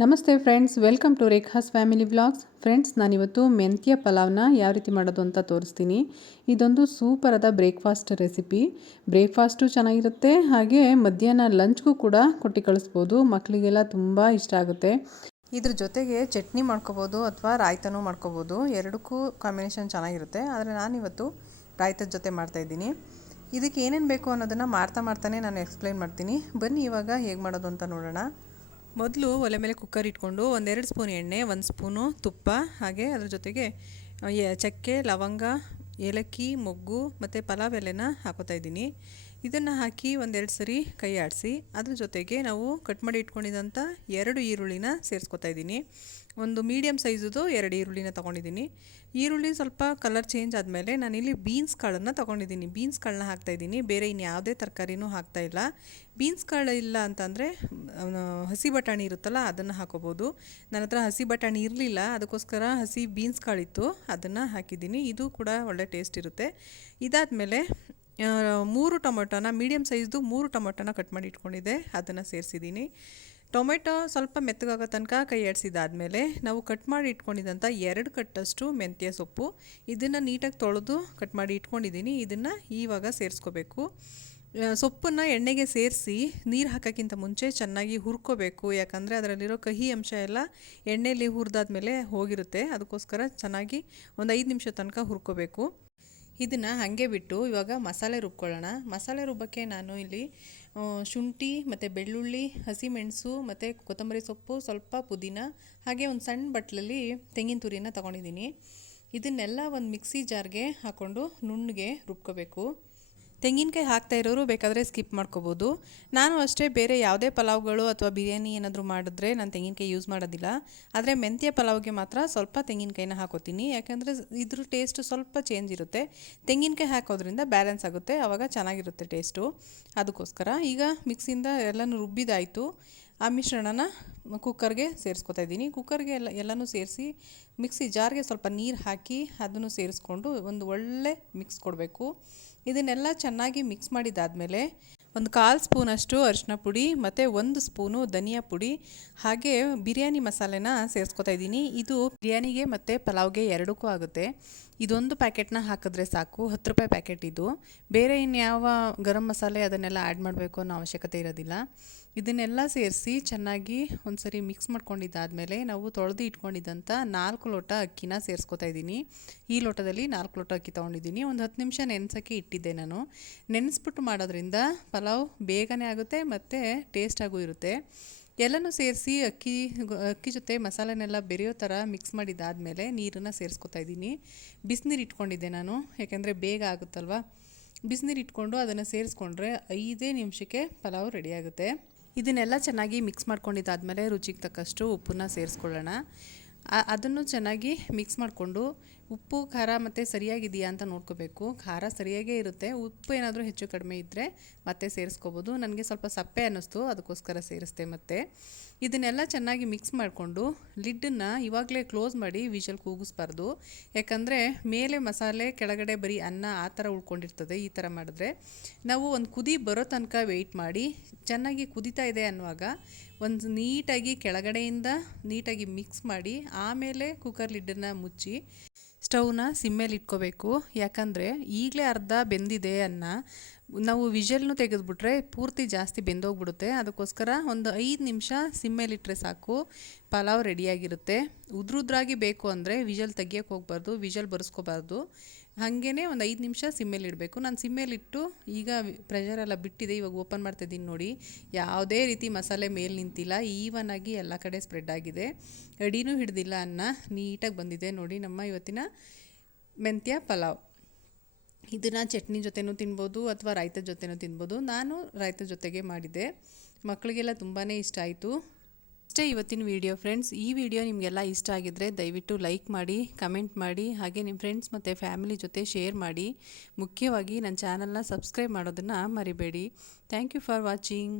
ನಮಸ್ತೆ friends, welcome to Rekha's family vlogs. Friends, ನಾನಿವತ್ತು ಮೆಂತ್ಯ ಪಲಾವ್ನ ಯಾವ ರೀತಿ ಮಾಡೋದು ಅಂತ ತೋರಿಸ್ತೀನಿ. ಇದೊಂದು ಸೂಪರಾದ ಬ್ರೇಕ್ಫಾಸ್ಟ್ ರೆಸಿಪಿ. ಬ್ರೇಕ್ಫಾಸ್ಟು ಚೆನ್ನಾಗಿರುತ್ತೆ, ಹಾಗೆ ಮಧ್ಯಾಹ್ನ ಲಂಚ್ಗೂ ಕೂಡ ಕೊಟ್ಟು ಕಳಿಸ್ಬೋದು. ಮಕ್ಕಳಿಗೆಲ್ಲ ತುಂಬ ಇಷ್ಟ ಆಗುತ್ತೆ. ಇದ್ರ ಜೊತೆಗೆ ಚಟ್ನಿ ಮಾಡ್ಕೋಬೋದು ಅಥವಾ ರಾಯ್ತನೂ ಮಾಡ್ಕೋಬೋದು. ಎರಡಕ್ಕೂ ಕಾಂಬಿನೇಷನ್ ಚೆನ್ನಾಗಿರುತ್ತೆ. ಆದರೆ ನಾನಿವತ್ತು ರಾಯ್ತದ ಜೊತೆ ಮಾಡ್ತಾಯಿದ್ದೀನಿ ಇದಕ್ಕೆ ಏನೇನು ಬೇಕು ಅನ್ನೋದನ್ನು ಮಾಡ್ತಾ ಮಾಡ್ತಾನೆ ನಾನು ಎಕ್ಸ್ಪ್ಲೈನ್ ಮಾಡ್ತೀನಿ. ಬನ್ನಿ ಇವಾಗ ಹೇಗೆ ಮಾಡೋದು ಅಂತ ನೋಡೋಣ. ಮೊದಲು ಒಲೆ ಮೇಲೆ ಕುಕ್ಕರ್ ಇಟ್ಕೊಂಡು ಒಂದೆರಡು ಸ್ಪೂನ್ ಎಣ್ಣೆ, ಒಂದು ಸ್ಪೂನು ತುಪ್ಪ, ಹಾಗೆ ಅದ್ರ ಜೊತೆಗೆ ಚಕ್ಕೆ, ಲವಂಗ, ಏಲಕ್ಕಿ, ಮೊಗ್ಗು ಮತ್ತು ಪಲಾವ್ ಎಲೆನ ಹಾಕೋತಾ ಇದ್ದೀನಿ. ಇದನ್ನು ಹಾಕಿ ಒಂದೆರಡು ಸರಿ ಕೈ ಆಡಿಸಿ. ಅದ್ರ ಜೊತೆಗೆ ನಾವು ಕಟ್ ಮಾಡಿ ಇಟ್ಕೊಂಡಿದ್ದಂಥ ಎರಡು ಈರುಳ್ಳಿನ ಸೇರಿಸ್ಕೊತಾ ಇದ್ದೀನಿ. ಒಂದು ಮೀಡಿಯಮ್ ಸೈಜದು ಎರಡು ಈರುಳ್ಳಿನ ತೊಗೊಂಡಿದ್ದೀನಿ. ಈರುಳ್ಳಿ ಸ್ವಲ್ಪ ಕಲರ್ ಚೇಂಜ್ ಆದಮೇಲೆ ನಾನಿಲ್ಲಿ ಬೀನ್ಸ್ ಕಾಳನ್ನು ತೊಗೊಂಡಿದ್ದೀನಿ. ಬೀನ್ಸ್ ಕಾಳನ್ನ ಹಾಕ್ತಾಯಿದ್ದೀನಿ ಬೇರೆ ಇನ್ಯಾವುದೇ ತರಕಾರಿನೂ ಹಾಕ್ತಾ ಇಲ್ಲ. ಬೀನ್ಸ್ ಕಾಳು ಇಲ್ಲ ಅಂತಂದರೆ ಹಸಿ ಬಟಾಣಿ ಇರುತ್ತಲ್ಲ ಅದನ್ನು ಹಾಕೋಬೋದು. ನನ್ನ ಹತ್ರ ಹಸಿ ಬಟಾಣಿ ಇರಲಿಲ್ಲ, ಅದಕ್ಕೋಸ್ಕರ ಹಸಿ ಬೀನ್ಸ್ ಕಾಳಿತ್ತು, ಅದನ್ನು ಹಾಕಿದ್ದೀನಿ. ಇದು ಕೂಡ ಒಳ್ಳೆ ಟೇಸ್ಟ್ ಇರುತ್ತೆ. ಇದಾದಮೇಲೆ ಮೂರು ಟೊಮೊಟೊನ ಮೀಡಿಯಮ್ ಸೈಜ್ದು ಮೂರು ಟೊಮೊಟೊನ ಕಟ್ ಮಾಡಿ ಇಟ್ಕೊಂಡಿದ್ದೆ, ಅದನ್ನು ಸೇರಿಸಿದ್ದೀನಿ. ಟೊಮೆಟೊ ಸ್ವಲ್ಪ ಮೆತ್ತಗಾಗೋ ತನಕ ಕೈ ಆಡಿಸಿದಾದಮೇಲೆ ನಾವು ಕಟ್ ಮಾಡಿ ಇಟ್ಕೊಂಡಿದ್ದಂಥ ಎರಡು ಕಟ್ಟಷ್ಟು ಮೆಂತ್ಯ ಸೊಪ್ಪು ಇದನ್ನು ನೀಟಾಗಿ ತೊಳೆದು ಕಟ್ ಮಾಡಿ ಇಟ್ಕೊಂಡಿದ್ದೀನಿ, ಇದನ್ನು ಈವಾಗ ಸೇರಿಸ್ಕೋಬೇಕು. ಸೊಪ್ಪನ್ನು ಎಣ್ಣೆಗೆ ಸೇರಿಸಿ ನೀರು ಹಾಕೋಕ್ಕಿಂತ ಮುಂಚೆ ಚೆನ್ನಾಗಿ ಹುರ್ಕೋಬೇಕು, ಯಾಕಂದರೆ ಅದರಲ್ಲಿರೋ ಕಹಿ ಅಂಶ ಎಲ್ಲ ಎಣ್ಣೆಯಲ್ಲಿ ಹುರಿದಾದ್ಮೇಲೆ ಹೋಗಿರುತ್ತೆ, ಅದಕ್ಕೋಸ್ಕರ ಚೆನ್ನಾಗಿ ಒಂದು ಐದು ನಿಮಿಷ ತನಕ ಹುರ್ಕೋಬೇಕು. ಇದನ್ನು ಹಾಗೆ ಬಿಟ್ಟು ಇವಾಗ ಮಸಾಲೆ ರುಬ್ಕೊಳ್ಳೋಣ. ಮಸಾಲೆ ರುಬ್ಬಕ್ಕೆ ನಾನು ಇಲ್ಲಿ ಶುಂಠಿ ಮತ್ತು ಬೆಳ್ಳುಳ್ಳಿ ಹಸಿಮೆಣಸು ಮತ್ತು ಕೊತ್ತಂಬರಿ ಸೊಪ್ಪು, ಸ್ವಲ್ಪ ಪುದೀನ, ಹಾಗೆ ಒಂದು ಸಣ್ಣ ಬಟ್ಲಲ್ಲಿ ತೆಂಗಿನ ತುರಿನ ತೊಗೊಂಡಿದ್ದೀನಿ. ಇದನ್ನೆಲ್ಲ ಒಂದು ಮಿಕ್ಸಿ ಜಾರ್ಗೆ ಹಾಕ್ಕೊಂಡು ನುಣ್ಣಗೆ ರುಬ್ಕೋಬೇಕು. ತೆಂಗಿನಕಾಯಿ ಹಾಕ್ತಾ ಇರೋರು ಬೇಕಾದರೆ ಸ್ಕಿಪ್ ಮಾಡ್ಕೋಬೋದು. ನಾನು ಅಷ್ಟೇ ಬೇರೆ ಯಾವುದೇ ಪಲಾವ್ಗಳು ಅಥವಾ ಬಿರಿಯಾನಿ ಏನಾದರೂ ಮಾಡಿದ್ರೆ ನಾನು ತೆಂಗಿನಕಾಯಿ ಯೂಸ್ ಮಾಡೋದಿಲ್ಲ. ಆದರೆ ಮೆಂತ್ಯ ಪಲಾವ್ಗೆ ಮಾತ್ರ ಸ್ವಲ್ಪ ತೆಂಗಿನಕಾಯಿನ ಹಾಕೋತೀನಿ. ಯಾಕೆಂದರೆ ಇದ್ರ ಟೇಸ್ಟು ಸ್ವಲ್ಪ ಚೇಂಜ್ ಇರುತ್ತೆ. ತೆಂಗಿನಕಾಯಿ ಹಾಕೋದ್ರಿಂದ ಬ್ಯಾಲೆನ್ಸ್ ಆಗುತ್ತೆ. ಆವಾಗ ಚೆನ್ನಾಗಿರುತ್ತೆ ಟೇಸ್ಟು ಅದಕ್ಕೋಸ್ಕರ ಈಗ ಮಿಕ್ಸಿಂದ ಎಲ್ಲನೂ ರುಬ್ಬಿದಾಯಿತು. ಆ ಮಿಶ್ರಣನ ಕುಕ್ಕರ್ಗೆ ಸೇರಿಸ್ಕೊತಾ ಇದ್ದೀನಿ. ಕುಕ್ಕರ್ಗೆ ಎಲ್ಲ, ಎಲ್ಲನೂ ಸೇರಿಸಿ ಮಿಕ್ಸಿ ಜಾರ್ಗೆ ಸ್ವಲ್ಪ ನೀರು ಹಾಕಿ ಅದನ್ನು ಸೇರಿಸ್ಕೊಂಡು ಒಂದು ಒಳ್ಳೆ ಮಿಕ್ಸ್ ಕೊಡಬೇಕು. ಇದನ್ನೆಲ್ಲ ಚೆನ್ನಾಗಿ ಮಿಕ್ಸ್ ಮಾಡಿದ್ದಾದಮೇಲೆ ಒಂದು ಕಾಲು ಸ್ಪೂನಷ್ಟು ಅರಿಶಿನ ಪುಡಿ ಮತ್ತು ಒಂದು ಸ್ಪೂನು ಧನಿಯಾ ಪುಡಿ ಹಾಗೆ ಬಿರಿಯಾನಿ ಮಸಾಲೆನ ಸೇರಿಸ್ಕೊತಾ ಇದ್ದೀನಿ. ಇದು ಬಿರಿಯಾನಿಗೆ ಮತ್ತು ಪಲಾವ್ಗೆ ಎರಡಕ್ಕೂ ಆಗುತ್ತೆ. ಇದೊಂದು ಪ್ಯಾಕೆಟ್ನ ಹಾಕಿದ್ರೆ ಸಾಕು. ಹತ್ತು ರೂಪಾಯಿ ಪ್ಯಾಕೆಟ್ ಇದು. ಬೇರೆ ಇನ್ಯಾವ ಗರಂ ಮಸಾಲೆ ಅದನ್ನೆಲ್ಲ ಆ್ಯಡ್ ಮಾಡಬೇಕು ಅನ್ನೋ ಅವಶ್ಯಕತೆ ಇರೋದಿಲ್ಲ. ಇದನ್ನೆಲ್ಲ ಸೇರಿಸಿ ಚೆನ್ನಾಗಿ ಒಂದು ಸರಿ ಮಿಕ್ಸ್ ಮಾಡ್ಕೊಂಡಿದ್ದಾದಮೇಲೆ ನಾವು ತೊಳೆದು ಇಟ್ಕೊಂಡಿದ್ದಂಥ ನಾಲ್ಕು ಲೋಟ ಅಕ್ಕಿನ ಸೇರಿಸ್ಕೊತಾ ಇದ್ದೀನಿ. ಈ ಲೋಟದಲ್ಲಿ ನಾಲ್ಕು ಲೋಟ ಅಕ್ಕಿ ತೊಗೊಂಡಿದ್ದೀನಿ. ಒಂದು ಹತ್ತು ನಿಮಿಷ ನೆನೆಸೋಕ್ಕೆ ಇಟ್ಟಿದ್ದೆ ನಾನು. ನೆನೆಸ್ಬಿಟ್ಟು ಮಾಡೋದ್ರಿಂದ ಪಲಾವ್ ಬೇಗನೆ ಆಗುತ್ತೆ ಮತ್ತು ಟೇಸ್ಟಾಗೂ ಇರುತ್ತೆ. ಎಲ್ಲನೂ ಸೇರಿಸಿ ಅಕ್ಕಿ ಅಕ್ಕಿ ಜೊತೆ ಮಸಾಲೆನೆಲ್ಲ ಬೆರೆಯೋ ಥರ ಮಿಕ್ಸ್ ಮಾಡಿದ್ದಾದಮೇಲೆ ನೀರನ್ನು ಸೇರಿಸ್ಕೊತಾ ಇದ್ದೀನಿ. ಬಿಸಿನೀರು ಇಟ್ಕೊಂಡಿದ್ದೆ ನಾನು, ಯಾಕೆಂದರೆ ಬೇಗ ಆಗುತ್ತಲ್ವ? ಬಿಸಿನೀರು ಇಟ್ಕೊಂಡು ಅದನ್ನು ಸೇರಿಸ್ಕೊಂಡ್ರೆ ಐದೇ ನಿಮಿಷಕ್ಕೆ ಪಲಾವ್ ರೆಡಿಯಾಗುತ್ತೆ ಇದನ್ನೆಲ್ಲ ಚೆನ್ನಾಗಿ ಮಿಕ್ಸ್ ಮಾಡ್ಕೊಂಡಿದ್ದಾದಮೇಲೆ ರುಚಿಗೆ ತಕ್ಕಷ್ಟು ಉಪ್ಪನ್ನ ಸೇರಿಸ್ಕೊಳ್ಳೋಣ. ಅದನ್ನು ಚೆನ್ನಾಗಿ ಮಿಕ್ಸ್ ಮಾಡಿಕೊಂಡು ಉಪ್ಪು, ಖಾರ ಮತ್ತು ಸರಿಯಾಗಿದೆಯಾ ಅಂತ ನೋಡ್ಕೋಬೇಕು. ಖಾರ ಸರಿಯಾಗೇ ಇರುತ್ತೆ. ಉಪ್ಪು ಏನಾದರೂ ಹೆಚ್ಚು ಕಡಿಮೆ ಇದ್ದರೆ ಮತ್ತೆ ಸೇರಿಸ್ಕೋಬೋದು. ನನಗೆ ಸ್ವಲ್ಪ ಸಪ್ಪೆ ಅನ್ನಿಸ್ತು, ಅದಕ್ಕೋಸ್ಕರ ಸೇರಿಸ್ದೆ ಮತ್ತೆ. ಇದನ್ನೆಲ್ಲ ಚೆನ್ನಾಗಿ ಮಿಕ್ಸ್ ಮಾಡಿಕೊಂಡು ಲಿಡ್ಡನ್ನು ಇವಾಗಲೇ ಕ್ಲೋಸ್ ಮಾಡಿ ವಿಷಲ್ ಕೂಗಿಸ್ಬಾರ್ದು. ಯಾಕಂದರೆ ಮೇಲೆ ಮಸಾಲೆ, ಕೆಳಗಡೆ ಬರೀ ಅನ್ನ ಆ ಥರ ಉಳ್ಕೊಂಡಿರ್ತದೆ, ಈ ಥರ ಮಾಡಿದ್ರೆ. ನಾವು ಒಂದು ಕುದಿ ಬರೋ ತನಕ ವೆಯ್ಟ್ ಮಾಡಿ, ಚೆನ್ನಾಗಿ ಕುದಿತಾ ಇದೆ ಅನ್ನುವಾಗ ಒಂದು ನೀಟಾಗಿ ಕೆಳಗಡೆಯಿಂದ ನೀಟಾಗಿ ಮಿಕ್ಸ್ ಮಾಡಿ, ಆಮೇಲೆ ಕುಕ್ಕರ್ ಲಿಡ್ಡನ್ನು ಮುಚ್ಚಿ ಸ್ಟವ್ನ ಸಿಮ್ಮೇಲಿ ಇಟ್ಕೋಬೇಕು. ಯಾಕಂದರೆ ಈಗಲೇ ಅರ್ಧ ಬೆಂದಿದೆ ಅನ್ನ. ನಾವು ವಿಷಲ್ನು ತೆಗೆದುಬಿಟ್ರೆ ಪೂರ್ತಿ ಜಾಸ್ತಿ ಬೆಂದೋಗ್ಬಿಡುತ್ತೆ. ಅದಕ್ಕೋಸ್ಕರ ಒಂದು ಐದು ನಿಮಿಷ ಸಿಮ್ಮೇಲಿಟ್ಟರೆ ಸಾಕು. ಪಲಾವ್ ರೆಡಿಯಾಗಿರುತ್ತೆ. ಉದ್ರುದ್ರಾಗಿ ಬೇಕು ಅಂದರೆ ವಿಜಲ್ ತೆಗಿಯೋಕ್ಕೆ ಹೋಗ್ಬಾರ್ದು. ವಿಜಲ್ ಬರೆಸ್ಕೋಬಾರ್ದು. ಹಾಗೇ ಒಂದು ಐದು ನಿಮಿಷ ಸಿಮ್ಮೇಲಿ ಇಡಬೇಕು. ನಾನು ಸಿಮ್ಮೇಲಿಟ್ಟು ಈಗ ಪ್ರೆಷರ್ ಎಲ್ಲ ಬಿಟ್ಟಿದೆ, ಇವಾಗ ಓಪನ್ ಮಾಡ್ತಿದ್ದೀನಿ ನೋಡಿ. ಯಾವುದೇ ರೀತಿ ಮಸಾಲೆ ಮೇಲೆ ನಿಂತಿಲ್ಲ ಈವನ್ ಆಗಿ ಎಲ್ಲ ಕಡೆ ಸ್ಪ್ರೆಡ್ ಆಗಿದೆ. ಅಡಿನೂ ಹಿಡ್ದಿಲ್ಲ ಅನ್ನ, ನೀಟಾಗಿ ಬಂದಿದೆ ನೋಡಿ ನಮ್ಮ ಇವತ್ತಿನ ಮೆಂತ್ಯ ಪಲಾವ್. ಇದನ್ನು ಚಟ್ನಿ ಜೊತೆನೂ ತಿನ್ಬೋದು ಅಥವಾ ರಾಯ್ತದ ಜೊತೆನೂ ತಿನ್ಬೋದು. ನಾನು ರಾಯ್ತದ ಜೊತೆಗೆ ಮಾಡಿದೆ ಮಕ್ಕಳಿಗೆಲ್ಲ ತುಂಬಾ ಇಷ್ಟ ಆಯಿತು. ಅಷ್ಟೇ ಇವತ್ತಿನ ವಿಡಿಯೋ ಫ್ರೆಂಡ್ಸ್ ಈ ವಿಡಿಯೋ ನಿಮಗೆಲ್ಲ ಇಷ್ಟ ಆಗಿದ್ದರೆ ದಯವಿಟ್ಟು ಲೈಕ್ ಮಾಡಿ ಕಮೆಂಟ್ ಮಾಡಿ, ಹಾಗೆ ನಿಮ್ಮ ಫ್ರೆಂಡ್ಸ್ ಮತ್ತು ಫ್ಯಾಮಿಲಿ ಜೊತೆ ಶೇರ್ ಮಾಡಿ. ಮುಖ್ಯವಾಗಿ ನನ್ನ ಚಾನಲ್ನ ಸಬ್ಸ್ಕ್ರೈಬ್ ಮಾಡೋದನ್ನು ಮರಿಬೇಡಿ. Thank you for watching